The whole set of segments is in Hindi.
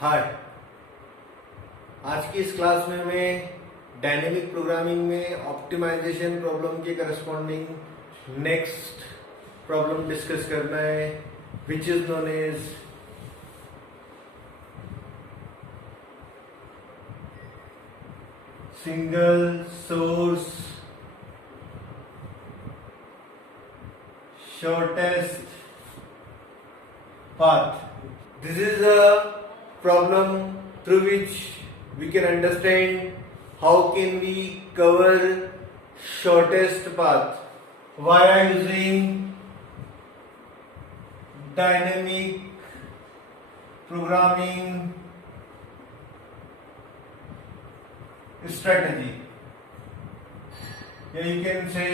हाय। आज की इस क्लास में मैं डायनेमिक प्रोग्रामिंग में ऑप्टिमाइजेशन प्रॉब्लम के करस्पॉन्डिंग नेक्स्ट प्रॉब्लम डिस्कस करना है, which is known as single source shortest path. This is a problem through which we can understand how can we cover shortest path via using dynamic programming strategy. Yeah, you can say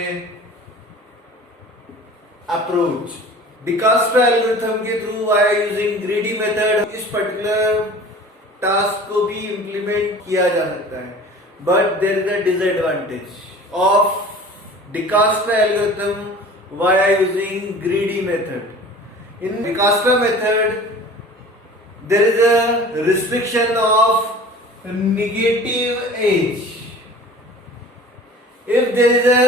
approach. Dijkstra algorithm के through via using greedy method इस पर्टिकुलर टास्क को भी इंप्लीमेंट किया जा सकता है, but there is a disadvantage of Dijkstra algorithm via using greedy method. In Dijkstra method there is a restriction of negative edge. If there is a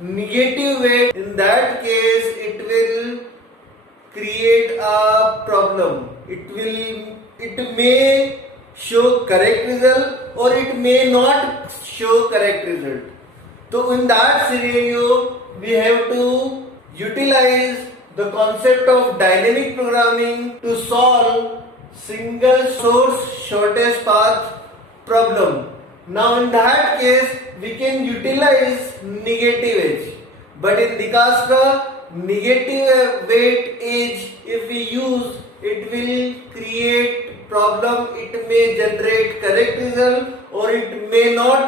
negative weight, in that case it will create a problem. It may show correct result or it may not show correct result. So in that scenario we have to utilize the concept of dynamic programming to solve single source shortest path problem. Now in that case we can utilize negative edge, but in Dijkstra negative weight edge if we use, it will create problem. It may generate correct result or it may not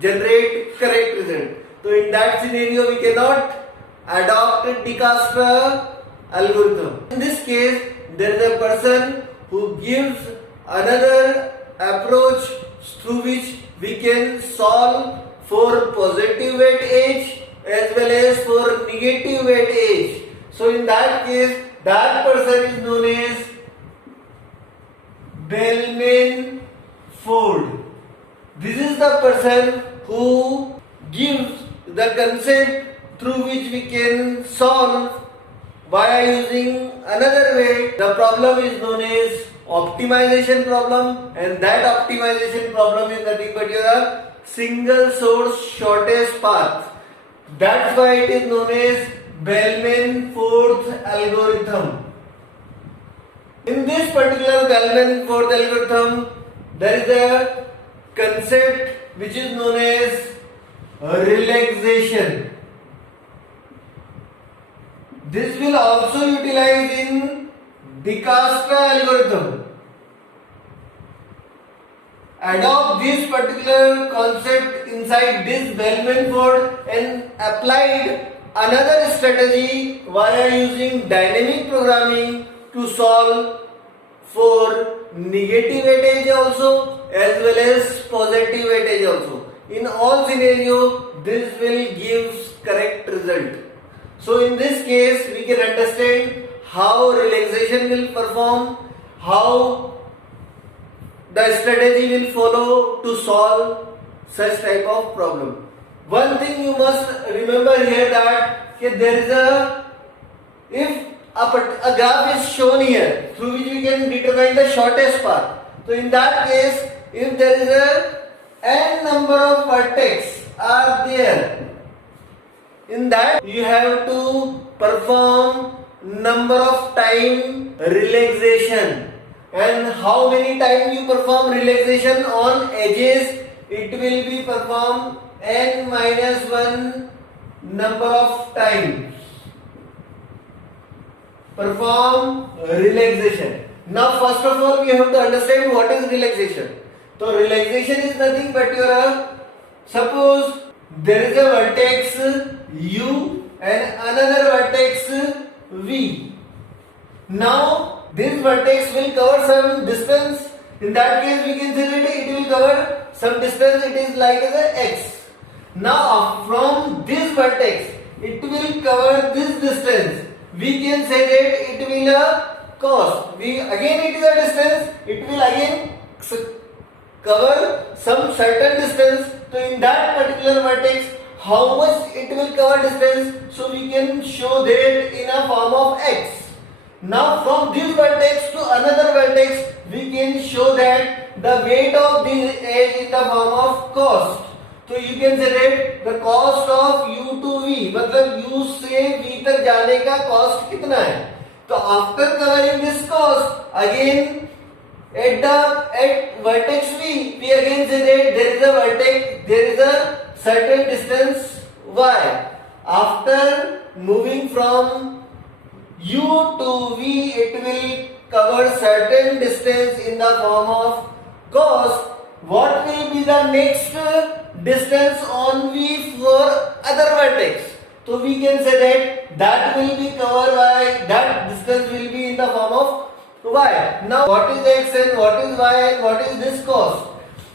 generate correct result. So in that scenario we cannot adopt Dijkstra algorithm. In this case there is a person who gives another approach through which we can solve for positive weight edge as well as for negative weight edge. So in that case that person is known as Bellman-Ford. This is the person who gives the concept through which we can solve via using another way. The problem is known as optimization problem, and that optimization problem is nothing but your single source shortest path. That's why it is known as Bellman-Ford algorithm. In this particular Bellman-Ford algorithm there is a concept which is known as relaxation. This will also utilize in Dijkstra algorithm. Adopt this particular concept inside this Bellman-Ford and applied another strategy via using dynamic programming to solve for negative weightage also as well as positive weightage also. In all scenarios this will give correct result. So in this case we can understand how relaxation will perform, how the strategy will follow to solve such type of problem. One thing you must remember here that there is if a graph is shown here through which we can determine the shortest path. So in that case if there is n number of vertex are there, in that you have to perform number of time relaxation, and how many time you perform relaxation on edges, it will be performed n minus 1 number of times perform relaxation. Now first of all we have to understand what is relaxation. So relaxation is nothing but your suppose there is a vertex u and another vertex v. Now this vertex will cover some distance. In that case we can say that it will cover some distance, it is like as a x. Now from this vertex it will cover this distance. We can say that it will cos. Again it is a distance, it will again cover some certain distance. So in that particular vertex, how much it will cover distance? So we can show that in a form of x. Now from this vertex to another vertex, we can show that the weight of this edge in the form of cost. तो you can say that the cost of u to v, मतलब u से v तक जाने का cost कितना है. तो after covering this cost, again at vertex v, we again say that there is a vertex, there is a certain distance y. After moving from u to v, it will cover certain distance in the form of cos. What will be the next distance on v for other vertex? So we can say that will be covered by, that distance will be in the form of y. Now what is x and what is y and what is this cos?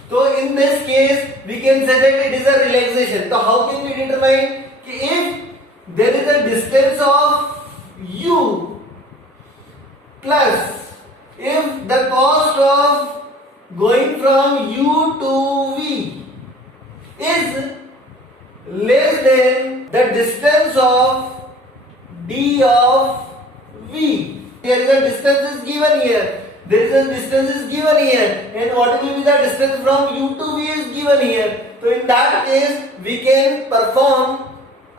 So in this case we can say that it is a relaxation. So how can we determine if there is a distance of u plus if the cost of going from u to v is less than the distance of d of v. There is a distance is given here. There is a distance is given here, and what will be the distance from u to v is given here. So in that case, we can perform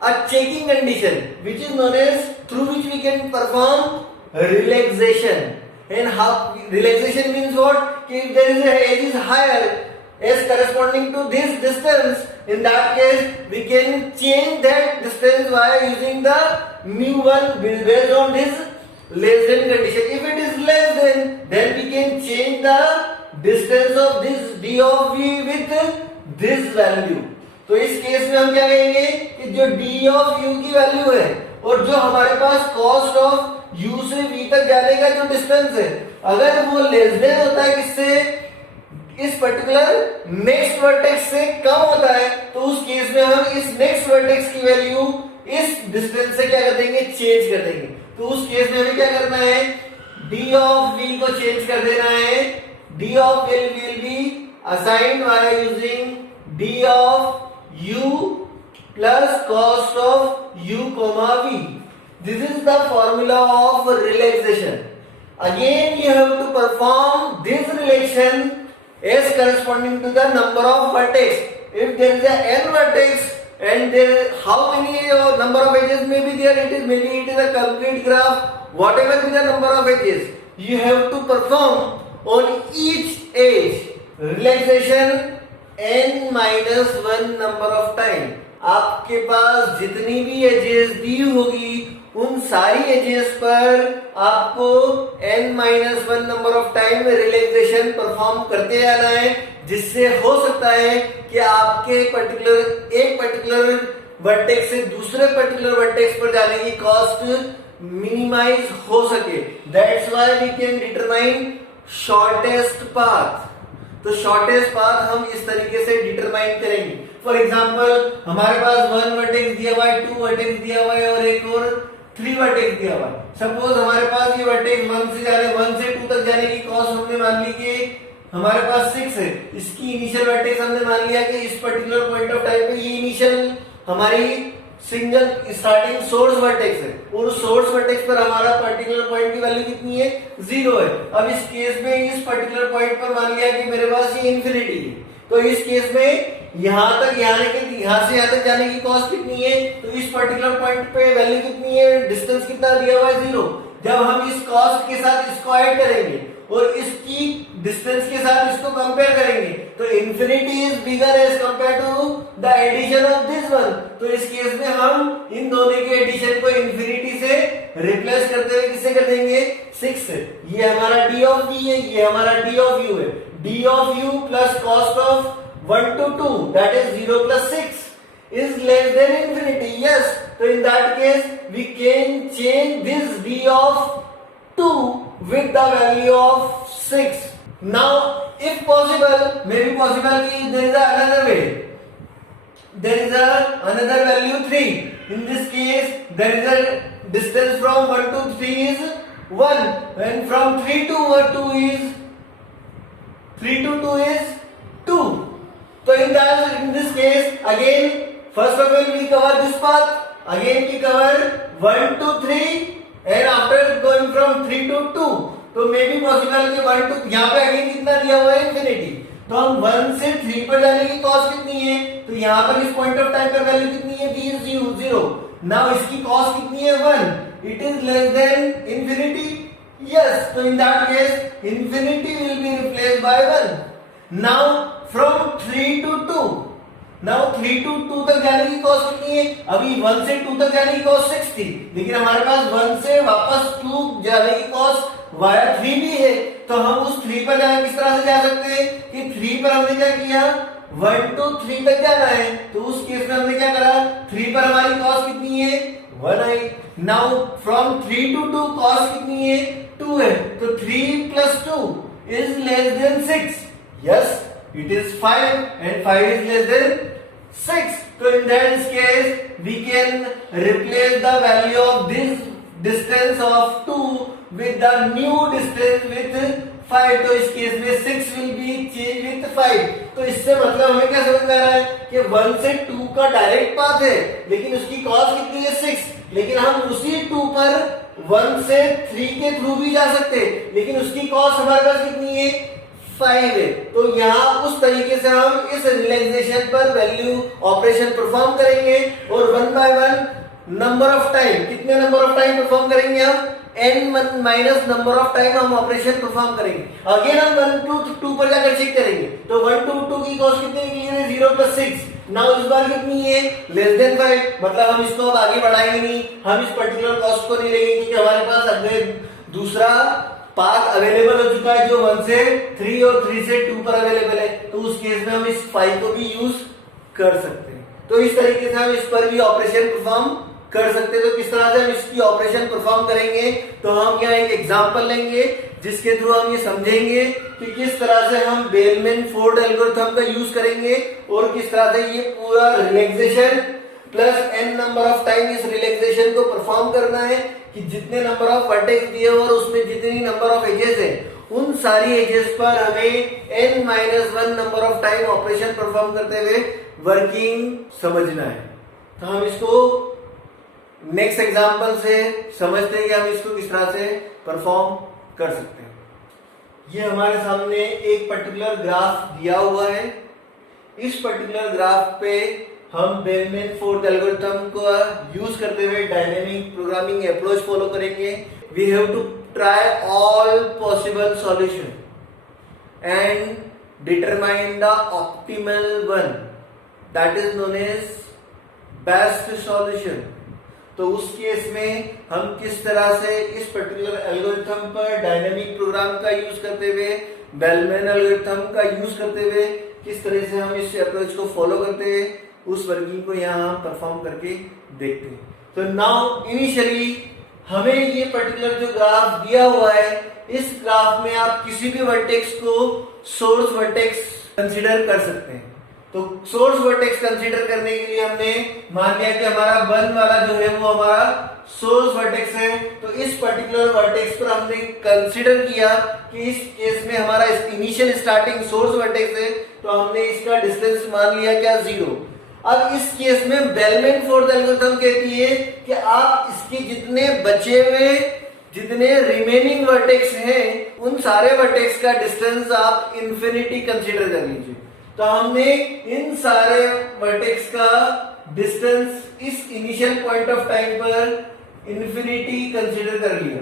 a checking condition, which is known as, through which we can perform relaxation. And how relaxation means what? If there is a edge is higher as corresponding to this distance, in that case we can change that distance by using the mu1 based on this less than condition. If it is less than, then we can change the distance of this d of v with this value. तो इस केस में हम क्या कहेंगे कि जो d of u की वैल्यू है और जो हमारे पास cost of u से v तक जाने का जो डिस्टेंस है, अगर वो लेस देन होता है किससे, इस पर्टिकुलर नेक्स्ट वर्टेक्स से कम होता है, तो उस केस में हम इस नेक्स्ट वर्टेक्स की वैल्यू इस डिस्टेंस से क्या कर देंगे, चेंज कर देंगे. तो उस केस में हमें क्या करना है, d of v को चेंज कर देना है. d of v will be assigned by using d of u plus cost of u comma v. This is the formula of relaxation. Again you have to perform this relation as corresponding to the number of vertex. If there is a n vertex and there how many number of edges may be there, it is maybe it is a complete graph, whatever be the number of edges, you have to perform on each edge relaxation n minus 1 number of time. आपके पास जितनी भी एजेस दी होगी उन सारी एजेस पर आपको n-1 number of time relaxation perform करते जाना है, जिससे हो सकता है कि आपके एक पर्टिकुलर वर्टेक्स से दूसरे पर्टिकुलर वर्टेक्स पर जाने की कॉस्ट मिनिमाइज हो सके. That's why we can determine shortest path. तो शॉर्टेस्ट पाथ हम इस तरीके से डिटरमाइन करेंगे. फॉर एग्जांपल हमारे पास 1 वर्टेक्स दिया हुआ है, 2 वर्टेक्स दिया हुआ है और एक और 3 वर्टेक्स दिया हुआ है. सपोज हमारे पास ये वर्टेक्स 1 से 2 तक जाने की कॉस्ट हमने मान ली कि हमारे पास 6 है. इसकी इनिशियल वर्टेक्स हमने मान लिया कि इस पर्टिकुलर पॉइंट ऑफ टाइम पे ये इनिशियल हमारी सिंगल स्टार्टिंग सोर्स वर्टेक्स है और सोर्स वर्टेक्स पर हमारा पर्टिकुलर पॉइंट की वैल्यू कितनी है, 0 है. अब इस केस में इस पर्टिकुलर पॉइंट पर मान लिया कि मेरे पास ये इंफिनिटी है. तो इस केस में यहां से यहां तक जाने की कॉस्ट कितनी है, तो इस पर्टिकुलर पॉइंट पे वैल्यू कितनी है, डिस्टेंस कितना दिया हुआ है, 0. जब हम इस कॉस्ट के साथ इसको ऐड करेंगे और इसकी डिस्टेंस के साथ इसको कंपेयर करेंगे तो infinity is bigger as compare to the addition of this one. तो इस केस में हम इन दोनों के एडिशन को इंफिनिटी से रिप्लेस करते हुए किससे कर देंगे, 6 से. ये हमारा d ऑफ v है, ये हमारा d ऑफ u है. d of u plus cost of 1 to 2 that is 0 plus 6 is less than infinity. Yes, so in that case we can change this d of 2 with the value of 6. Now if possible, maybe possible ki there is another way, there is another value 3. In this case there is a distance from 1 to 3 is 1 and from 3 to 2 is 3 to 2 is 2. So in this case, again, first of all we cover this path. Again we cover 1 to 3, and after going from 3 to 2, तो मे भी पॉसिबल कि 1 to यहाँ पे अगेन कितना दिया हुआ है इंफिनिटी, तो हम 1 से 3 पर जाने की कॉस्ट कितनी है, तो यहाँ पर इस पॉइंट ऑफ टाइम पर वैल्यू कितनी है, दी इज 0. नाउ इसकी कॉस्ट कितनी है, 1. It is less than infinity. Yes, तो in that case infinity will be replaced by 1. Now from 3 to 2, now 3 to 2 तक जाने की कॉस्ट कितनी है, अभी 1 से 2 तक जाने की कॉस्ट 6 थी, लेकिन हमारे पास 1 से वापस 2 जाने की कॉस्ट वाया 3 भी है, तो हम उस 3 पर जाने किस तरह से जा सकते हैं कि 3 पर हमने क्या किया, 1 to 3 तक जाना है, तो उस केस में हमने क्या करा, 3 पर हमारी कॉस्ट कितनी है, 1 आई. नाउ फ्रॉम 3 to 2 कॉस्ट कितनी है, 2 है, तो 3 plus 2 is less than 6. Yes, it is 5 and 5 is less than 6. So in that case we can replace the value of this distance of 2 with the new distance with 5. तो इस केस में 6 will be changed with 5. तो इससे मतलब हमें क्या समझ में आ रहा है कि 1 से 2 का डायरेक्ट पाथ है, लेकिन उसकी कॉस्ट कितनी है, 6. लेकिन हम उसी 2 पर 1 से 3 के थ्रू भी जा सकते हैं, लेकिन उसकी कॉस्ट हमारे पास कितनी है, 5 है. तो यहाँ उस तरीके से हम इस रिलैक्सेशन पर वैल्यू ऑपरेशन परफॉर्म करेंगे, और 1 by 1 नंबर ऑफ टाइम, कितने नंबर ऑफ टाइम परफॉर्म करेंगे हम, n minus number of time हम ऑपरेशन परफॉर्म करेंगे. अगेन हम 1 to 2 पर जाकर चेक करेंगे, तो 1 to 2 की कॉस्ट कितनी है, 0 plus 6. नाउ इस बार कितनी है, लेस देन 5. मतलब हम इसको अब आगे बढ़ाएंगे नहीं, हम इस पर्टिकुलर कॉस्ट को नहीं लेंगे, क्योंकि हमारे पास अगले दूसरा पाथ अवेलेबल हो चुका है जो 1 से 3 और 3 से 2 पर अवेलेबल है. तो उस केस में हम इस 5 को भी यूज कर सकते हैं. तो इस तरीके से हम इस पर भी ऑपरेशन परफॉर्म कर सकते हैं. तो किस तरह से हम इसकी ऑपरेशन परफॉर्म करेंगे, तो हम यहाँ एक एग्जांपल लेंगे जिसके थ्रू हम ये समझेंगे कि किस तरह से हम बेलमैन-फोर्ड एल्गोरिथम का यूज करेंगे, और किस तरह से ये पूरा relaxation plus n number of time इस रिलैक्सेशन को परफॉर्म करना है, कि जितने नंबर ऑफ वर्टेक्स दिए और उसमें जितनी नंबर ऑफ एजेस है, उन सारी एजेस पर हमें n-1 number of time operation perform करते हुए वर्किंग समझना है. तो हम इसको नेक्स्ट एग्जांपल से समझते हैं कि हम इसको किस तरह से परफॉर्म कर सकते हैं. ये हमारे सामने एक पर्टिकुलर ग्राफ दिया हुआ है. इस पर्टिकुलर ग्राफ पे हम बेलमैन-फोर्ड एल्गोरिथम को यूज करते हुए डायनेमिक प्रोग्रामिंग अप्रोच फॉलो करेंगे. We have to try all possible solution and determine the optimal one, that is known as best solution. तो उस केस में हम किस तरह से इस पर्टिकुलर एल्गोरिथम पर डायनेमिक प्रोग्राम का यूज करते हुए, बेलमैन एल्गोरिथम का यूज करते हुए किस तरह से हम इस अप्रोच को फॉलो करते हैं, उस वर्किंग को यहाँ हम परफॉर्म करके देखते हैं. तो नाउ इनिशियली हमें ये पर्टिकुलर जो ग्राफ दिया हुआ है, इस ग्राफ में आप किसी भी वर्टेक्स को सोर्स वर्टेक्स कंसीडर कर सकते हैं. तो सोर्स वर्टेक्स कंसीडर करने के लिए हमने मान लिया कि हमारा 1 वाला जो है वो हमारा सोर्स वर्टेक्स है. तो इस पर्टिकुलर वर्टेक्स पर हमने कंसीडर किया कि इस केस में हमारा इनिशियल स्टार्टिंग सोर्स वर्टेक्स है, तो हमने इसका डिस्टेंस मान लिया क्या, 0. अब इस केस में बेलमैन-फोर्ड एल्गोरिथम कहती है कि आप इसके जितने बचे हुए, जितने रिमेनिंग वर्टेक्स हैं, उन सारे वर्टेक्स का डिस्टेंस आप इंफिनिटी कंसीडर कर लीजिए. तो हमने इन सारे वर्टेक्स का डिस्टेंस इस इनिशियल पॉइंट ऑफ टाइम पर इंफिनिटी कंसीडर कर लिया.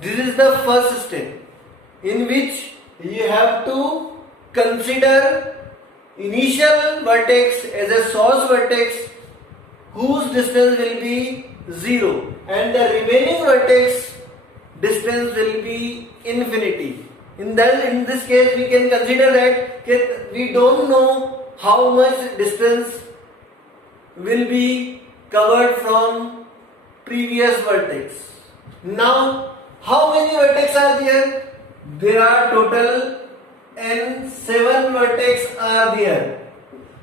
This is the first step in which you have to consider initial vertex as a source vertex whose distance will be 0, and the remaining vertex distance will be infinity. In this case we can consider that we don't know how much distance will be covered from previous vertex. Now how many vertex are there? There are total and 7 vertex are there.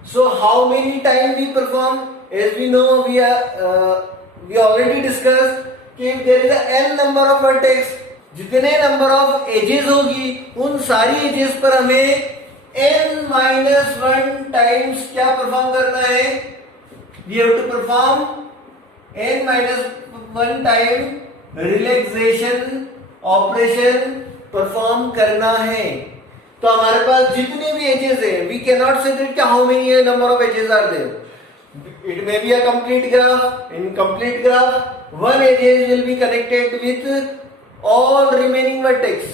So how many time we perform? As we know, we already discussed कि if there is a n number of vertex, जितने नंबर ऑफ एजेस होगी उन सारी एजेस पर हमें n-1 टाइम्स क्या परफॉर्म करना है, we have to perform n-1 time relaxation operation perform करना है। तो हमारे पास जितने भी एजेस है, we can not say that how many number of edges are there, it may be a complete graph. In complete graph, one edge will be connected with all remaining vertex.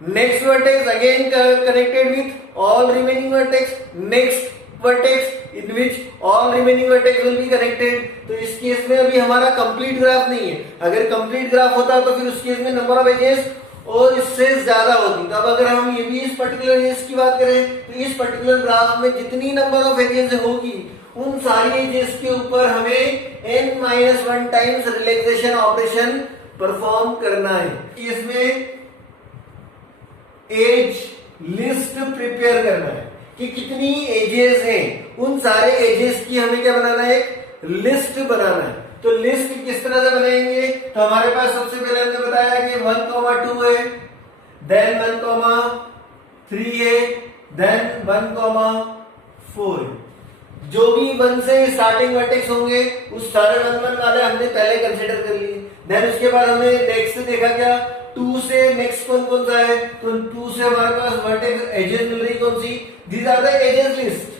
Next vertex again connected with all remaining vertex. Next vertex in which all remaining vertex will be connected. तो इस केस में अभी हमारा complete graph नहीं है। अगर complete graph होता तो फिर उस केस में number of edges और इससे ज्यादा होगी। तब अगर हम ये भी इस पर्टिकुलर एजेस की बात करें तो इस पर्टिकुलर ग्राफ में जितनी नंबर ऑफ एजेस होगी उन सारी एजेस के ऊपर हमें n-1 times relaxation operation perform करना है। इसमें एज लिस्ट प्रिपेयर करना है कि कितनी एजेस हैं, उन सारे एजेस की हमें क्या बनाना है, एक लिस्ट बनाना है। तो लिस्ट किस तरह से बनाएंगे, तो हमारे पास सबसे पहले हमने बताया कि 1,2 है, देन 1,3 है, देन 1,4 है। जो भी 1 से स्टार्टिंग वर्टेक्स होंगे उस सारे 1 वाले हमने पहले कंसीडर कर लिए। देन उसके बाद हमने नेक्स्ट देखा क्या, 2 से नेक्स्ट कौन कौन सा है, तो 2 से हमारे पास वर्टेक्स एजेस मिल रही कौन सी, these are the edges list.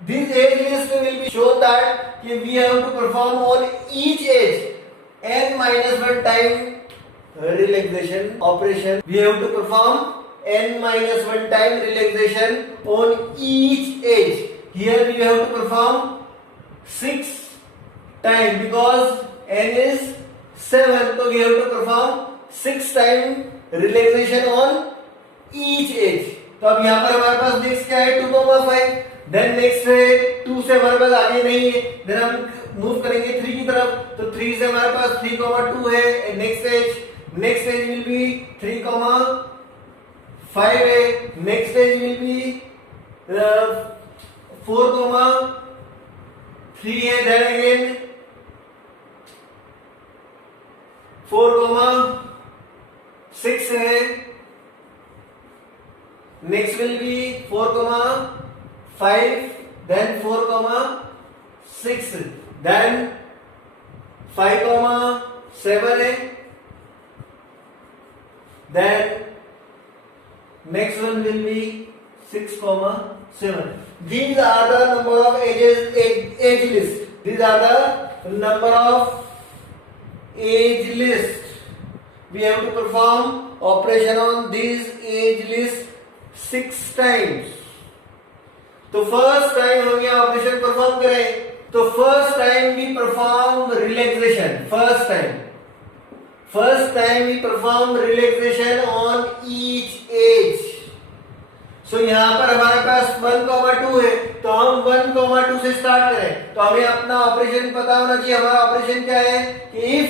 This edge list will be shown that we have to perform on each edge n-1 time relaxation operation. We have to perform n-1 time relaxation on each edge. Here we have to perform 6 times because n is 7. So we have to perform 6 times relaxation on each edge. तो अब यहाँ पर हमारे पास नेक्स्ट क्या है, 2,5। देन नेक्स्ट है 2 से हमारे पास आगे नहीं है, देन हम मूव करेंगे 3 की तरफ, तो 3 से हमारे पास 3,2 है। नेक्स्ट एज विल बी 3,5 है। नेक्स्ट एज विल बी 4,3 है। देन अगेन 4,6 है। Next will be 4,5, then 4,6, then 5,7 है, then next one will be 6,7. These are the number of edges, age list. These are the number of age list. We have to perform operation on these age list 6 times. तो फर्स्ट टाइम हम यहाँ ऑपरेशन परफॉर्म करें, तो first time we perform relaxation. First time we perform relaxation on each edge. So यहाँ पर हमारे पास 1,2 है, तो हम 1,2 से स्टार्ट करें। तो हमें अपना ऑपरेशन पता होना चाहिए। हमारा ऑपरेशन क्या है कि इफ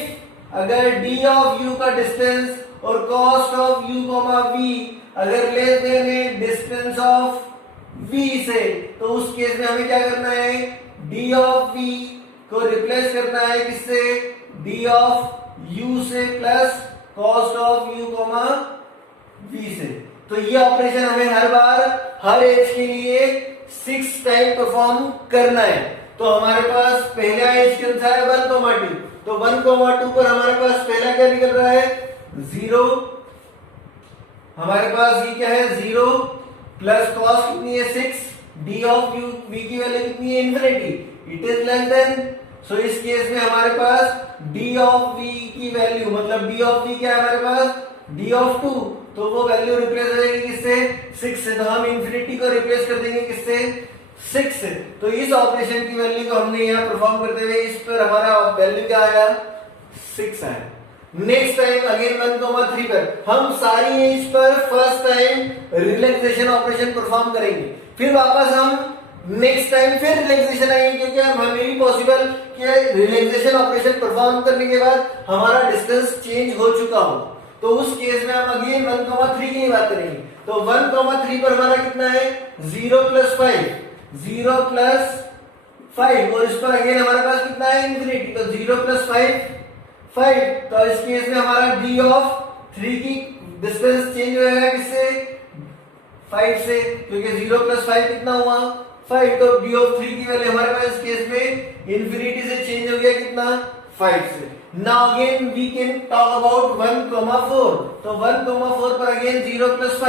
अगर डी ऑफ यू का डिस्टेंस और कॉस्ट ऑफ यू वी अगर less than A distance of v से, तो उस केस में हमें क्या करना है, d ऑफ v को रिप्लेस करना है किससे, d ऑफ u से plus cost of u v से। तो ये ऑपरेशन हमें हर बार हर एज के लिए 6 टाइम परफॉर्म करना है। तो हमारे पास पहला एज कौन सा है, 1,2। तो 1,2 पर हमारे पास पहला क्या निकल रहा है, 0। हमारे पास ये क्या है, 0 प्लस कॉस कितनी है, 6, डी ऑफ यू वी की वैल्यू कितनी है, infinity, it is less than. So इस केस में हमारे पास डी ऑफ वी की वैल्यू, मतलब डी ऑफ वी क्या है हमारे पास, डी ऑफ 2, तो वो वैल्यू रिप्लेस हो जाएगी किससे, 6 से। तो हम इन्फिनिटी को रिप्लेस कर देंगे किससे, 6 से। तो इस ऑपरेशन की वैल्यू को हमने यहाँ परफॉर्म करते हुए इस पर हमारा वैल्यू क्या आया, 6 आया। नेक्स्ट टाइम अगेन 1,3 पर हम सारी एज पर first time relaxation operation perform करेंगे। फिर वापस हम नेक्स्ट टाइम फिर रिलैक्सेशन आएंगे, क्योंकि हमें भी पॉसिबल कि रिलैक्सेशन ऑपरेशन परफॉर्म करने के बाद हमारा डिस्टेंस चेंज हो चुका हो। तो उस केस में हम अगेन 1,3 की बात करेंगे। तो 1,3 पर हमारा कितना है, 0 प्लस 5, 0 प्लस 5, और इस पर अगेन हमारे पास कितना है, इन्फिनिटी। तो 0 प्लस 5, 5। तो इस केस में हमारा d ऑफ 3 की डिस्टेंस चेंज हो जाएगा किससे, 5 से, क्योंकि 0 + 5 कितना हुआ 5। तो d ऑफ 3 की वैल्यू हमारे पास इस केस में इंफिनिटी से चेंज हो गया कितना 5 से। Now again we can talk about 1,4। तो 1,4 पर अगेन 0 +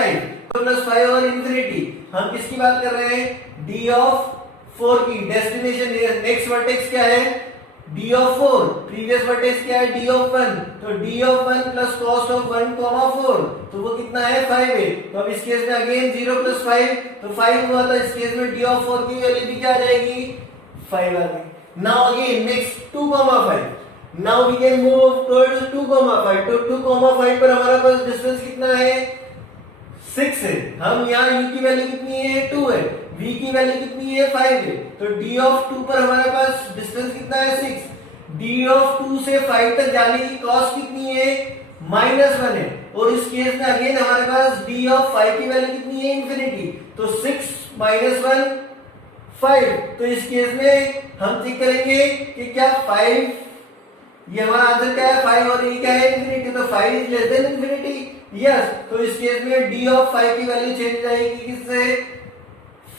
5 और इंफिनिटी। हम किसकी बात कर रहे हैं, d ऑफ 4 की। डेस्टिनेशन नेक्स्ट वर्टेक्स क्या है, d ऑफ 4। प्रीवियस वर्टेक्स क्या है, d ऑफ 1। तो d of 1 plus cost of 1,4, तो वो कितना है 5 है। तो अब इस केस में अगेन 0 + 5, तो 5 हुआ। तो इस केस में d ऑफ 4 की वैल्यू भी क्या आ जाएगी 5 आ गई। Now again next 2,5। Now we can move towards 2,5। तो 2,5 पर हमारा पास डिस्टेंस कितना है 6 है। हम यहाँ u की वैल्यू कितनी है 2 है, v की वैल्यू कितनी है 5 है। तो d ऑफ 2 पर हमारे पास डिस्टेंस कितना है 6। d ऑफ 2 से 5 तक जाने की कॉस्ट कितनी है -1 है। और इस केस में अगेन हमारे पास d ऑफ 5 की वैल्यू कितनी है इंफिनिटी। तो 6 - 1 5। तो इस केस में हम चेक करेंगे कि क्या 5, ये हमारा आंसर क्या है 5 और ये क्या है इंफिनिटी। तो 5 is less than infinity, yes. तो इस केस में d ऑफ 5 की वैल्यू चेंज जाएगी किससे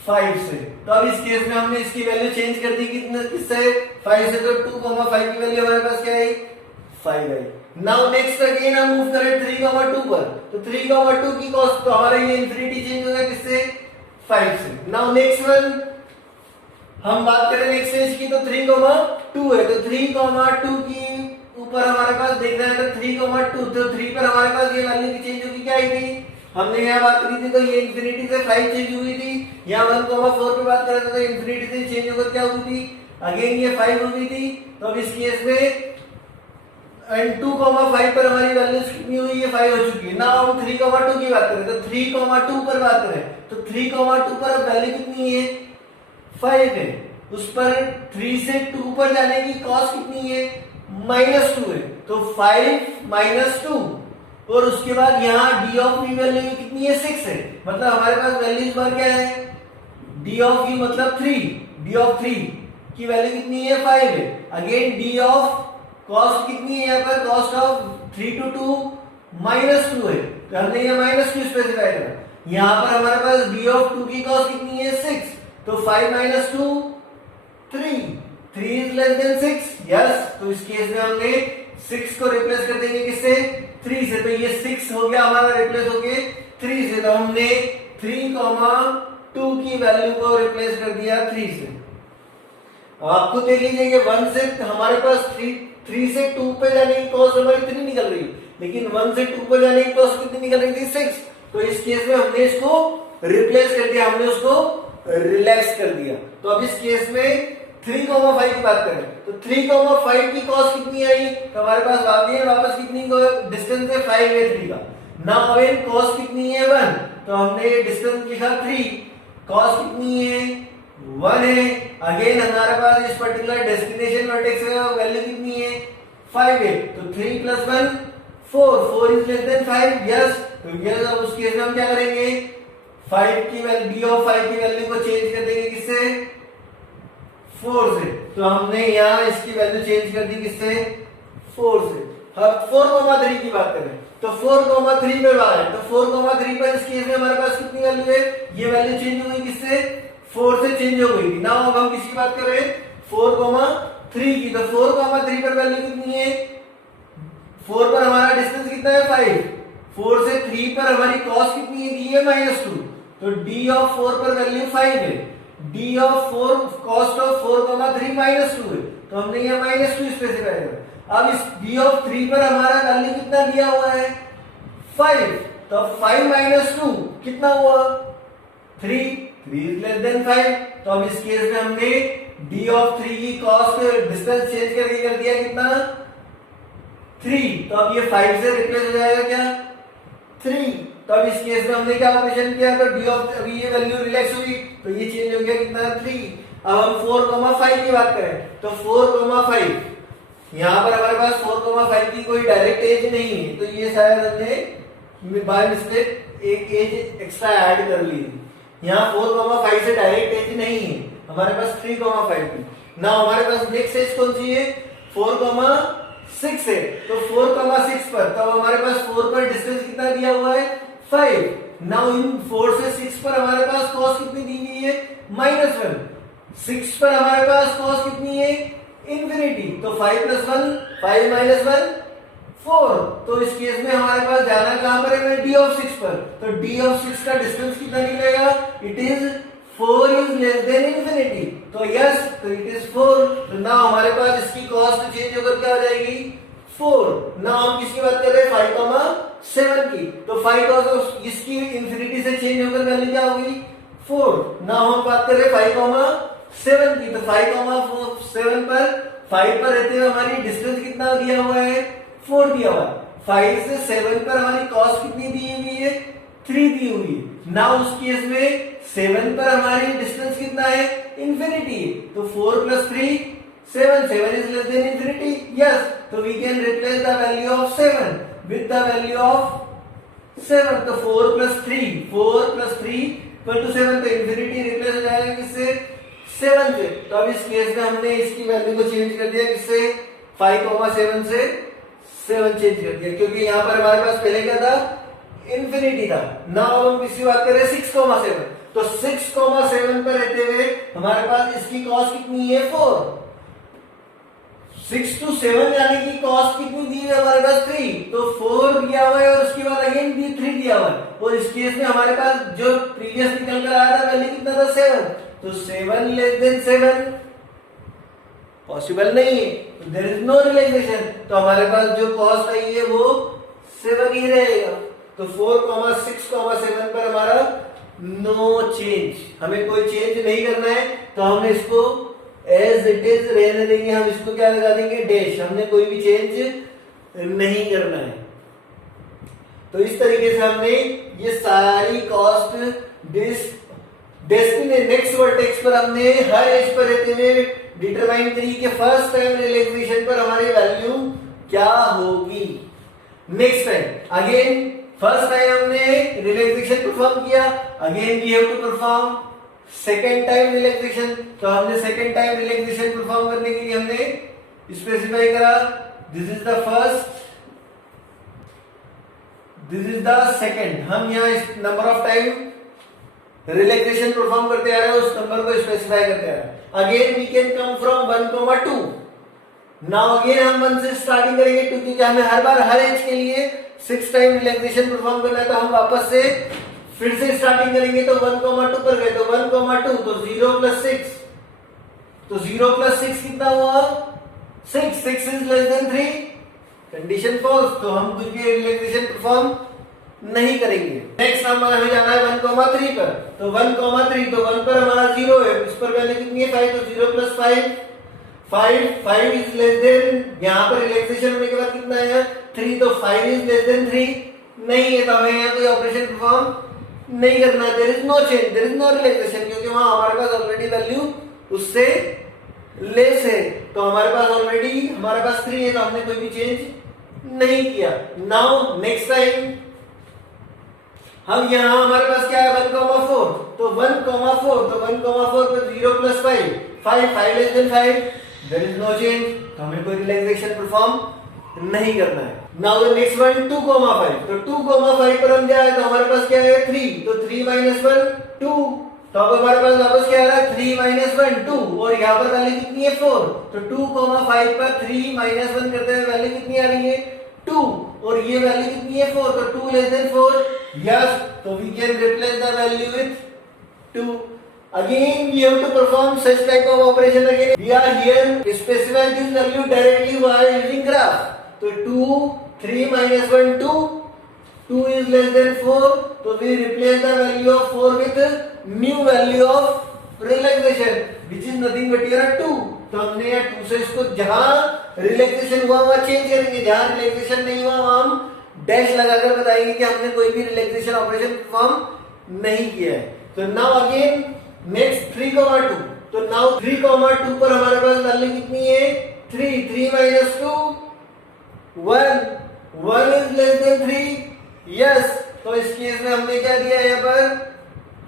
5 से। तो अब इस केस में हमने इसकी वैल्यू चेंज कर दी कितने किससे 5 से। तो 2,5 की वैल्यू हमारे पास क्या है 5 है। नाउ नेक्स्ट अगेन हम मूव करें 3,2 पर। तो 3,2 की कॉस्ट, तो हमारा ये इंफिनिटी चेंज होगा किससे 5 से। नाउ नेक्स्ट वन हम बात करें नेक्स्ट स्टेज की। तो 3,2 है। तो 3,2 की ऊपर हमारे पास देखना है। तो 3,2, तो 3 पर हमारे पास ये वैल्यू की चेंज होगी क्या आई थी, हमने यहाँ बात करी थी। तो ये इंफिनिटी से 5 चेंज हुई थी। यहाँ 1,4 पे बात कर रहे थे, तो इंफिनिटी से चेंज होकर क्या हुई थी अगेन ये 5 हुई थी। तो अब इस केस में एंड 2,5 पर हमारी वैल्यूज कितनी हुई है 5 हो चुकी है। नाउ हम 3,2 की बात करें। तो 3,2 पर बात करें। तो 3,2 पर अब वैल्यू कितनी है 5 है। उस पर 3 से 2 पर जाने की कॉस्ट कितनी है -2 है। तो 5 - 2 और उसके बाद यहाँ d ऑफ v वैल्यू कितनी है 6 है। मतलब हमारे पास वैल्यू इस बार क्या है d ऑफ v मतलब 3। d ऑफ 3 की वैल्यू कितनी है 5 है। अगेन d ऑफ कॉस्ट कितनी है यहाँ पर, कॉस्ट ऑफ 3 to 2 -2 है। तो हमने ये -2 स्पेसिफाई करा। यहाँ पर हमारे पास d ऑफ 2 की कॉस्ट कितनी है 6। तो 5 - 2 3 इज लेस देन 6, यस। तो इस केस में हमने 6 को रिप्लेस कर देंगे किससे 3 से। तो ये 6 हो गया हमारा रिप्लेस हो गया 3 से। तो हमने 3,2 की वैल्यू को रिप्लेस कर दिया 3 से। आप खुद देख लीजिए कि 1 से हमारे पास 3 से 2 पे जाने की कॉस्ट हमारी 3 निकल रही है, लेकिन 1 से 2 पे जाने की कॉस्ट कितनी निकल रही थी 6। तो इस केस में हमने इसको रिप्लेस कर दिया, हमने उसको रिलैक्स कर दिया। तो अब इस केस में 3,5 की बात करें। तो 3,5 की कॉस्ट कितनी आई, तो हमारे पास वापस कितनी डिस्टेंस है 5 है 3 का। नाउ अगेन कॉस्ट कितनी है 1। तो हमने डिस्टेंस लिखा 3, कॉस्ट कितनी है 1 है। अगेन हमारे पास इस पर्टिकुलर डेस्टिनेशन वर्टेक्स में वैल्यू कितनी है 5 है। तो 3 + 1 4 इज लेस देन 5, यस। तो यस अब उस केस में हम क्या करेंगे 5 की वैल्यू d ऑफ 5 की वैल्यू को चेंज कर देंगे किससे 4 से। तो हमने यहाँ इसकी वैल्यू चेंज कर दी किससे 4 से। अब 4,3 की बात करें। तो 4,3 पे बात है। तो 4,3 पर इस केस में हमारे पास कितनी वैल्यू है, ये वैल्यू चेंज हुई किससे 4 से चेंज हो गई थी। नाउ अब हम किसकी बात कर रहे हैं 4,3 की। तो 4,3 पर वैल्यू कितनी है 4 पर हमारा डिस्टेंस कितना है 5। 4 से 3 पर हमारी कॉस्ट कितनी है दी है -2। तो d ऑफ 4 पर वैल्यू 5 है। d ऑफ 4 कॉस्ट ऑफ 4,3 -2 है। तो हमने यहाँ -2 स्पेसिफाई करा। अब इस d ऑफ 3 पर हमारा वैल्यू कितना दिया हुआ है 5। तो 5 - 2 कितना हुआ 3 इज लेस देन 5। तो अब इस केस में हमने d ऑफ 3 की कॉस्ट डिस्टेंस चेंज करके कर दिया कितना 3। तो अब ये 5 से रिप्लेस हो जाएगा क्या 3। तो अब इस केस में हमने क्या ऑपरेशन किया, तो d ऑफ अभी ये वैल्यू रिलैक्स हुई तो ये चेंज हो गया कितना 3। अब हम 4,5 की बात करें। तो 4,5 यहाँ पर हमारे पास 4,5 की कोई डायरेक्ट एज नहीं है। तो ये शायद हमने बाय मिस्टेक एक एज एक्स्ट्रा ऐड कर ली। यहाँ 4,5 से डायरेक्ट एज नहीं है, हमारे पास 3,5 की। ना हमारे पास नेक्स्ट एज कौन सी है 4,6 6 है, तो 4,6 पर, तब हमारे पास 4 पर डिस्टेंस कितना दिया हुआ है 5। नाउ इन 4 से 6 पर हमारे पास कॉस कितनी दी हुई है -1। 6 पर हमारे पास कॉस कितनी है इंफिनिटी, तो 5 + 1 5 - 1 4। तो इस केस में हमारे पास जाना कहां पर है d(6) पर, तो d(6) का डिस्टेंस कितना निकलेगा, it is 4 is less than infinity, तो यस, तो इट इज 4। तो ना हमारे पास इसकी कॉस्ट चेंज होकर क्या हो जाएगी 4। ना हम किसकी बात कर रहे हैं 5,7 की, तो 5 cos इसकी इंफिनिटी से चेंज होकर वैल्यू क्या होगी 4। ना हम बात कर रहे हैं 5,7 की, तो 5,7 पर 5 पर रहते हुए हमारी डिस्टेंस कितना दिया हुआ है 4 दिया हुआ है। 5 से 7 पर हमारी कॉस्ट कितनी दी हुई है 3 दी हुई है। ना उस केस में 7 पर हमारी डिस्टेंस कितना है इंफिनिटी, तो 4 + 3 7 7 is less than infinity, yes, तो we can replace the value of 7 with the value of 7, तो 4 + 3 = 7, तो इंफिनिटी रिप्लेस हो जाएगा किससे 7 से। तो अब इस केस में हमने इसकी वैल्यू को चेंज कर दिया किससे 5,7 से 7 चेंज कर दिया, क्योंकि यहाँ पर हमारे पास पहले क्या था इंफिनिटी था। नाउ हम किसकी बात कर रहे हैं 6,7, तो 6,7 पर रहते हुए हमारे पास इसकी कॉस्ट कितनी है 4। 6 to 7 यानी कि कॉस्ट कितनी दी है हमारे पास 3, तो 4 दिया हुआ है और उसके बाद अगेन भी 3 दिया हुआ है, और इस केस में हमारे पास जो प्रीवियस निकल कर आया था वैल्यू कितना था 7, तो 7 लेस देन 7 पॉसिबल नहीं है, तो देयर इज नो रियलाइजेशन, तो हमारे पास जो कॉस्ट आई है वो 7 ही रहेगा। तो 4,6,7 पर हमारा नो चेंज, हमें कोई चेंज नहीं करना है, तो हमने इसको एज इट इज रहने देंगे, हम इसको क्या लगा देंगे डैश, हमने कोई भी चेंज नहीं करना है। तो इस तरीके से हमने ये सारी कॉस्ट डेस्टिनी नेक्स्ट वर्टेक्स पर हमने हर एज पर रहते हुए डिटरमाइन करी कि फर्स्ट टाइम रिलैक्सेशन पर हमारी वैल्यू क्या होगी। Next time again first time हमने रिलैक्सेशन परफॉर्म किया, again we have to perform second time relaxation, तो हमने सेकेंड टाइम रिलैक्सेशन परफॉर्म करने के लिए हमने स्पेसिफाई करा this is the first, this is the second. हम यहाँ इस number of time relaxation perform करते आ रहे हैं, उस नंबर को स्पेसिफाई करते आ रहे हैं। Again we can come from 1, 2। Now again हम 1 से स्टार्टिंग करेंगे, क्योंकि हमें हर बार हर एज के लिए 6 टाइम रिलैक्सेशन परफॉर्म करना है, तो हम वापस से फिर से स्टार्टिंग करेंगे, तो 1, 2 पर गए, तो 1, 2, तो 0 + 6, तो 0 + 6 कितना हुआ 6, 6 is less than 3, condition false, तो हम कुछ भी रिलैक्सेशन परफॉर्म नहीं करेंगे। नेक्स्ट नंबर हमें जाना है 1, 3 पर, तो 1, 3, तो 1 पर हमारा 0 है, इस पर वैल्यू कितनी है 5, तो 0 + 5 इज लेस देन, यहाँ पर रिलैक्सेशन होने के बाद कितना आएगा 3, तो 5 इज लेस देन 3 नहीं है, तो हमें यहाँ कोई ऑपरेशन परफॉर्म नहीं करना है, there is no change, there is no relaxation, क्योंकि वहां हमारे पास ऑलरेडी वैल्यू उससे लेस है, तो हमारे पास ऑलरेडी हमारे पास 3 है, तो हमने कोई भी चेंज नहीं किया। नाउ नेक्स्ट टाइम हम यहाँ हमारे पास क्या है 1, 4, तो 1, 4, तो 1, 4 पर 0 + 5 less than 5, there is no change, तो हमें कोई रिलैक्सेशन परफॉर्म नहीं करना है। नाउ द नेक्स्ट वन 2, 5, तो 2, 5 पर हम जाए तो हमारे पास क्या है 3, तो 3 - 1 2, तो अब हमारे पास वापस क्या आ रहा है 3 - 1 2, और यहाँ पर वैल्यू कितनी है 4, तो 2, 5 पर 3 - 1 करते हैं वैल्यू कितनी आ रही है 2, और ये वैल्यू कितनी है 4, तो 2 लेस देन 4, यस, तो we can replace the value with 2। Again we have to perform such type of operation again. We are here specify this value directly while using graph. So 2, 3 - 1 2, 2 is less than 4, so we replace the value of 4 with new value of relaxation which is nothing but here 2. तो हमने यहाँ 2 से इसको जहां रिलैक्सेशन हुआ वहां चेंज करेंगे, जहां रिलैक्सेशन नहीं हुआ वहां हम डैश लगाकर बताएंगे कि हमने कोई भी रिलैक्सेशन ऑपरेशन परफॉर्म नहीं किया है। तो नाउ अगेन नेक्स्ट 3, 2, तो नाउ 3, 2 पर हमारे पास वैल्यू कितनी है 3, 3 - 2 1 इज लेस देन 3, यस, तो इस केस में हमने क्या दिया यहाँ पर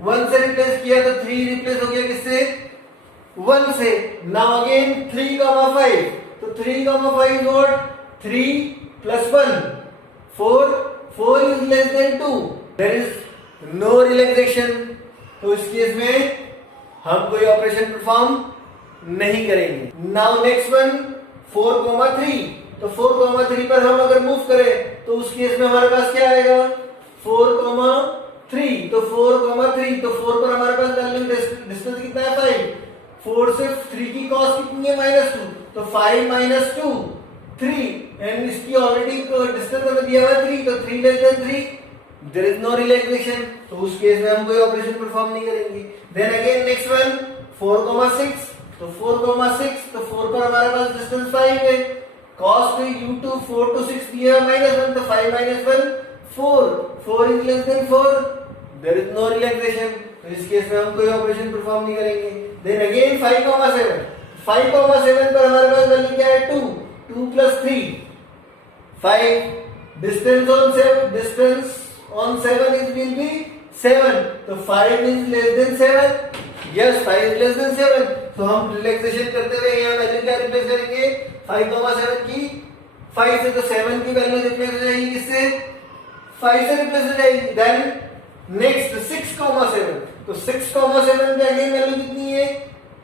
1 से रिप्लेस किया, तो 3 रिप्लेस हो गया किससे 1 से। नाउ अगेन 3, 5, तो 3, 5 what 3 plus 1 4 4 is less than 2 there is no relaxation तो इस केस में हम कोई ऑपरेशन परफॉर्म नहीं करेंगे नाउ नेक्स्ट वन 4,3 तो 4,3 पर हम अगर मूव करें तो उस केस में हमारे पास क्या आएगा 4,3 तो 4,3 तो 4 पर हमारे पास वैल्यू डिस्टेंस कितना है 5 4 से 3 की कॉस्ट कितनी है -2 तो 5 - 2 3 एंड इसकी ऑलरेडी डिस्टेंस हमें दिया हुआ है 3 तो 3 less than 3 there is no relaxation तो उस केस में हम कोई ऑपरेशन परफॉर्म नहीं करेंगे देन अगेन नेक्स्ट वन 4,6 तो 4,6 तो 4 पर हमारे पास डिस्टेंस 5 है cos u2 4 to 6 दिया -1 तो 5 - 1 4 is less than 4 there is no relaxation तो इस केस में हम कोई ऑपरेशन परफॉर्म नहीं करेंगे देन अगेन 5,7 5,7 पर हमारे पास वैल्यू क्या है 2 2 plus 3 5 distance on 7 is will be 7 तो 5 is less than 7 yes 5 is less than 7 तो हम रिलैक्सेशन करते हुए यहाँ वैल्यू क्या रिप्लेस करेंगे 5,7 की 5 से तो 7 की वैल्यू रिप्लेस हो जाएगी किससे 5 से रिप्लेस हो जाएगी देन नेक्स्ट 6,7 तो 6,7 की अगेन वैल्यू कितनी है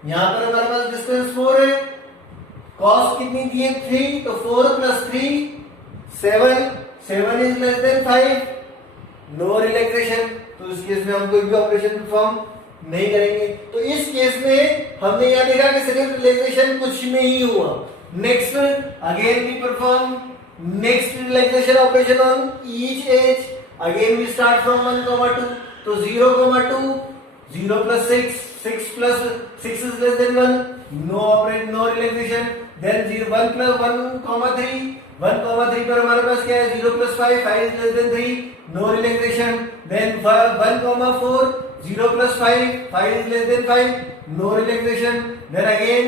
यहाँ पर हमारे पास डिस्टेंस 4 है कॉस्ट कितनी दी है 3 तो 4 plus 3 7 is less than 5 no relaxation तो इस केस में हम कोई भी ऑपरेशन परफॉर्म नहीं करेंगे तो इस केस में हमने यहाँ देखा कि सिर्फ रिलैक्सेशन कुछ नहीं हुआ next again we perform next relaxation operation on each edge again we start from 1,2 तो 0,2 0 plus 6 6 plus 6 is less than 1 no relaxation then 1 plus 1,3 1,3 पर हमारे पास क्या है 0 plus 5 5 is less than 3 no relaxation then 1,4 0 plus 5 5 is less than 5 no relaxation then again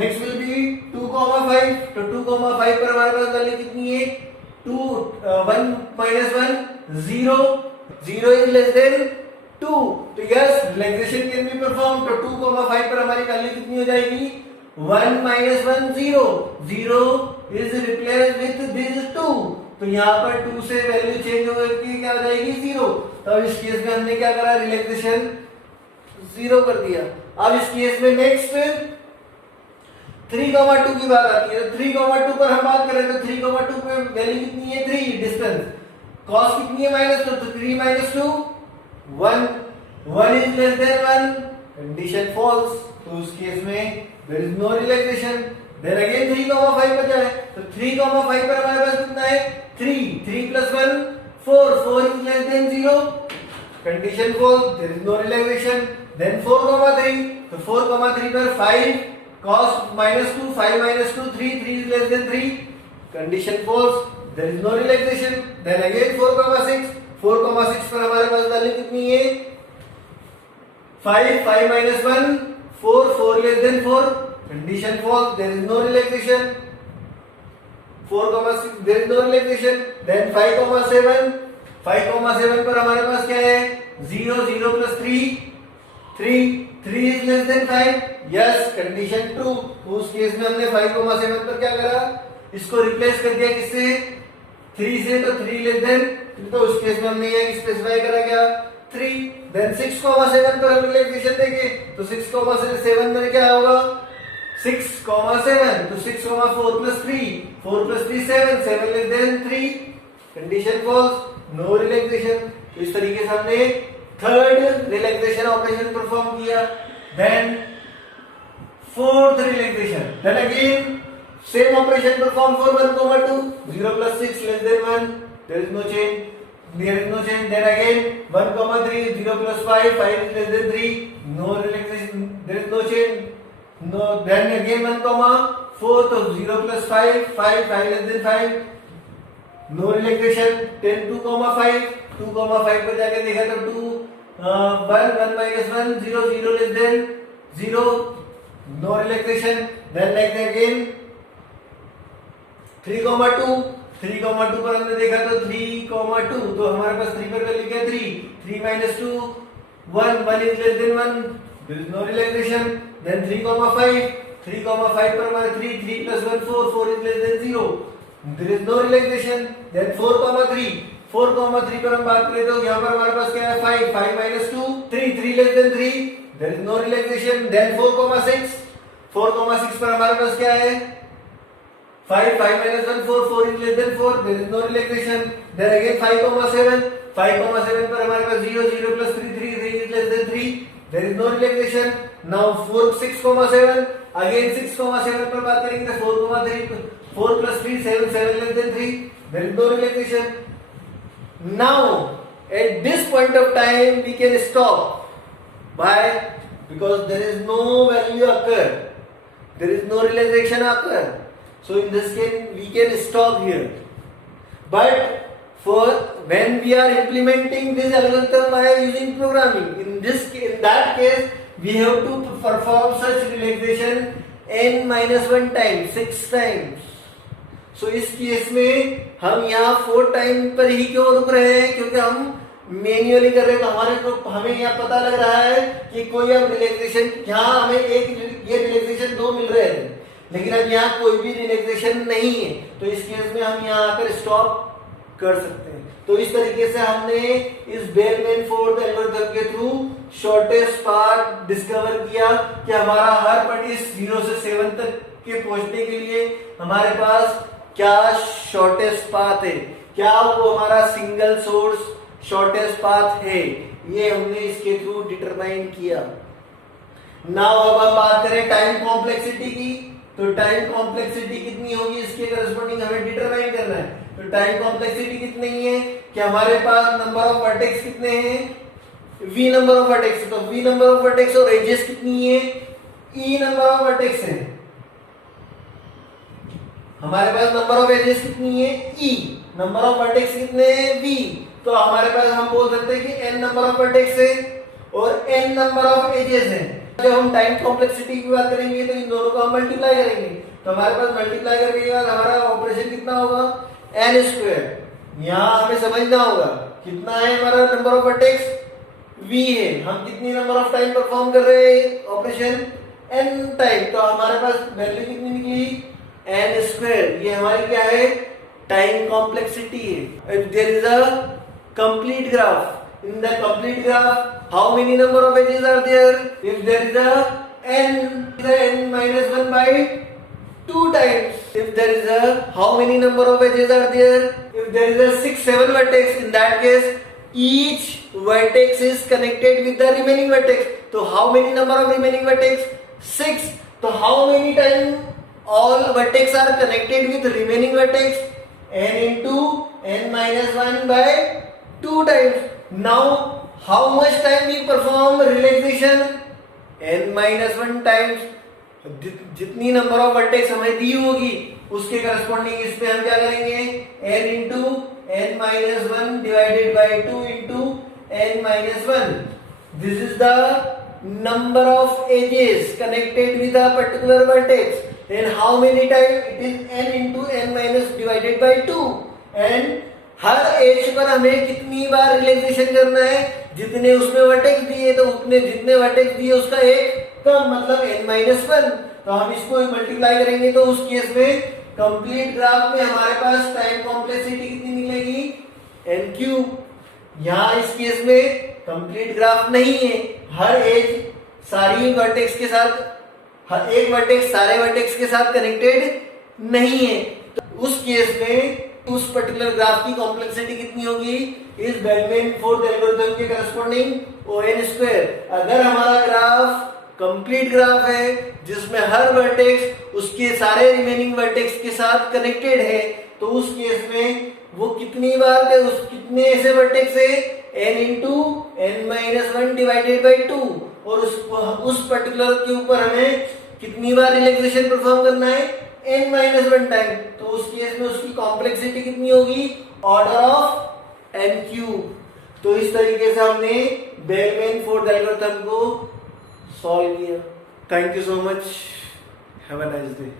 next will be 2,5 तो 2,5 पर हमारे पास वैल्यू कितनी है 2 1 minus 1 0 0 is less than 2 तो yes relaxation can be perform तो 2,5 पर हमारी वैल्यू कितनी हो जाएगी 1 minus 1 0 0 is replaced with this 2 तो यहाँ पर 2 से वैल्यू चेंज होकर क्या हो जाएगी 0 तो अब इस केस में हमने क्या करा रिलैक्सेशन 0 कर दिया अब इस केस में नेक्स्ट 3,2 की बात आती है तो 3,2 पर हम बात करें तो 3,2 पे वैल्यू कितनी है 3 डिस्टेंस कॉस कितनी है -2 तो 3 - 2 1 is less than 1 condition false तो उस केस में there is no relaxation then again 3,5 बचा है तो 3,5 पर हमारे पास कितना है 3 plus 1 4 is less than 0 condition false there is no relaxation then 4,3 तो 4,3 पर 5 cos -2 5 - 2 3 is less than 3 condition false there is no relaxation then again 4,6 पर हमारे पास वैल्यू कितनी है 5 minus 1 4 less than 4 condition false there is no relaxation 4,6 there is no relaxation then 5,7 पर हमारे पास क्या है 0 plus 3 is less than 5 yes condition true तो उस केस में हमने 5,7 पर क्या करा इसको रिप्लेस कर दिया किससे 3 से तो 3 less than तो उस केस में हमने ये स्पेसिफाई करा क्या 3 then 6,7 पर हम रिलैक्सेशन देंगे तो 6,7 में क्या होगा 6,7 तो 6,4 plus 3 7 less than 3 condition false no relaxation तो इस तरीके से हमने थर्ड रिलैक्सेशन ऑपरेशन परफॉर्म किया then fourth relaxation then again same operation perform for 1,2 0 plus 6 less than 1 there is no change then again 1,3 0 plus 5 is less than 3 no relaxation there is no change no then again 1,4 तो 0 plus 5 less than 5 no relaxation 10 2,5 पर जाके देखा तो 1 minus 1 0 less than 0 no relaxation then like again 3,2 पर हमने देखा तो 3,2 तो हमारे पास 3 पर वैल्यू क्या 3 minus 2 1 is less than 1 there is no relaxation then 3,5 पर हमारे 3 plus 1 4 is less than 0 there is no relaxation. Then 4,3, 4,3 पर हम बात करें तो यहाँ पर हमारे पास क्या है 5, 5 minus 2 3, 3 less than 3, there is no relaxation। then 4,6, 4,6 पर हमारे पास क्या है 5, 5 minus 1 4, 4 is less than 4, there is no relaxation। then again 5,7, 5,7 पर हमारे पास 0, 0 plus 3, 3, 3 is less than 3, there is no relaxation। now 4, 6,7, again 6,7 पर बात करेंगे तो 4,3, 4 plus 3, 7, 7 less than 3, there is no relaxation। now at this point of time we can stop. Why? Because there is no value occur, there is no relaxation occur, so in this case we can stop here। but for when we are implementing this algorithm by using programming, in that case we have to perform such relaxation n-1 times, 6 times। सो इस केस में हम यहाँ 4 टाइम पर ही क्यों रुक रहे हैं? क्योंकि हम मैन्युअली कर रहे हैं, तो हमें यहाँ पता लग रहा है कि कोई अब रिलैक्सेशन, यहाँ हमें एक ये रिलैक्सेशन 2 मिल रहे हैं, लेकिन अब यहाँ कोई भी रिलैक्सेशन नहीं है, तो इस केस में हम यहाँ आकर स्टॉप कर सकते हैं। तो इस तरीके से हमने इस बेल-मैनफोर्ड एल्गोरिथम के थ्रू शॉर्टेस्ट पाथ डिस्कवर किया कि हमारा हर पॉइंट इस 0 से 7 तक के पहुंचने के लिए हमारे पास क्या शॉर्टेस्ट पाथ है, क्या वो हमारा सिंगल सोर्स शॉर्टेस्ट पाथ है, ये हमने इसके थ्रू डिटरमाइन किया। नाउ अब हम बात करें टाइम कॉम्प्लेक्सिटी की, तो टाइम कॉम्प्लेक्सिटी कितनी होगी इसके करस्पॉन्डिंग हमें डिटरमाइन करना है। तो टाइम कॉम्प्लेक्सिटी कितनी है कि हमारे पास नंबर ऑफ वर्टेक्स कितने हैं, v नंबर ऑफ वर्टेक्स, तो v नंबर ऑफ वर्टेक्स और एजेस कितनी है, e नंबर ऑफ वर्टेक्स है। हमारे पास नंबर ऑफ एजेस कितनी है, e, नंबर ऑफ वर्टेक्स कितने हैं, v, तो हमारे पास हम बोल सकते हैं कि n नंबर ऑफ वर्टेक्स है और n नंबर ऑफ एजेस है। जब हम टाइम कॉम्प्लेक्सिटी की बात करेंगे तो इन दोनों को हम मल्टीप्लाई करेंगे, तो हमारे पास मल्टीप्लाई करने के बाद हमारा ऑपरेशन कितना होगा, n स्क्वायर। यहाँ हमें समझना होगा कितना है हमारा नंबर ऑफ वर्टेक्स, v है, हम कितनी नंबर ऑफ टाइम परफॉर्म कर रहे हैं ऑपरेशन, n टाइम, तो हमारे पास वैल्यू कितनी निकली, n स्क्वायर। ये हमारी क्या है, टाइम कॉम्प्लेक्सिटी है। If there is a complete graph, in the complete graph how many number of edges are there, if there is a n minus 1 by 2 times, if there is a how many number of edges are there, if there is a 6 7 vertex, in that case each vertex is connected with the remaining vertex, so how many number of remaining vertex, 6, so how many time all vertex are connected with remaining vertex, n into n minus 1 by 2 times। Now how much time we perform relaxation, n minus 1 times, जितनी नंबर ऑफ वर्टेक्स हमें दी होगी उसके करस्पॉन्डिंग इस पे हम क्या करेंगे, n into n minus 1 divided by 2 into n minus 1, this is the number of edges connected with a particular vertex, then how many time it is n into n minus divided by 2, and हर एज पर हमें कितनी बार रिलैक्सेशन करना है, जितने उसमें वर्टेक्स दिए तो उतने जितने वर्टेक्स दिए उसका एक कम, मतलब n-1, तो हम इसको मल्टीप्लाई करेंगे तो उस केस में कंप्लीट ग्राफ में हमारे पास टाइम कॉम्प्लेक्सिटी कितनी मिलेगी, n क्यूब। यहाँ इस केस में कंप्लीट ग्राफ नहीं है, हर एज सारी वर्टेक्स के साथ, हर एक वर्टेक्स सारे वर्टेक्स के साथ कनेक्टेड नहीं है, तो उस केस में उस पर्टिकुलर ग्राफ की कॉम्प्लेक्सिटी कितनी होगी, इस बेल-मैनफोर्ड एल्गोरिथम के करस्पॉन्डिंग n स्क्वायर। अगर हमारा ग्राफ कंप्लीट ग्राफ है जिसमें हर वर्टेक्स उसके सारे रिमेनिंग वर्टेक्स के साथ कनेक्टेड है, तो उस केस में वो कितनी बार उस कितने ऐसे वर्टेक्स है, n into n-1 divided by 2, और उस पर्टिकुलर के ऊपर हमें कितनी बार रिलैक्सेशन परफॉर्म करना है, n-1 टाइम, तो उस केस में उसकी कॉम्प्लेक्सिटी कितनी होगी, ऑर्डर ऑफ n क्यूब। तो इस तरीके से हमने बेल-मैनफोर्ड एल्गोरिथम को सॉल्व किया। Thank you so much, have a nice day.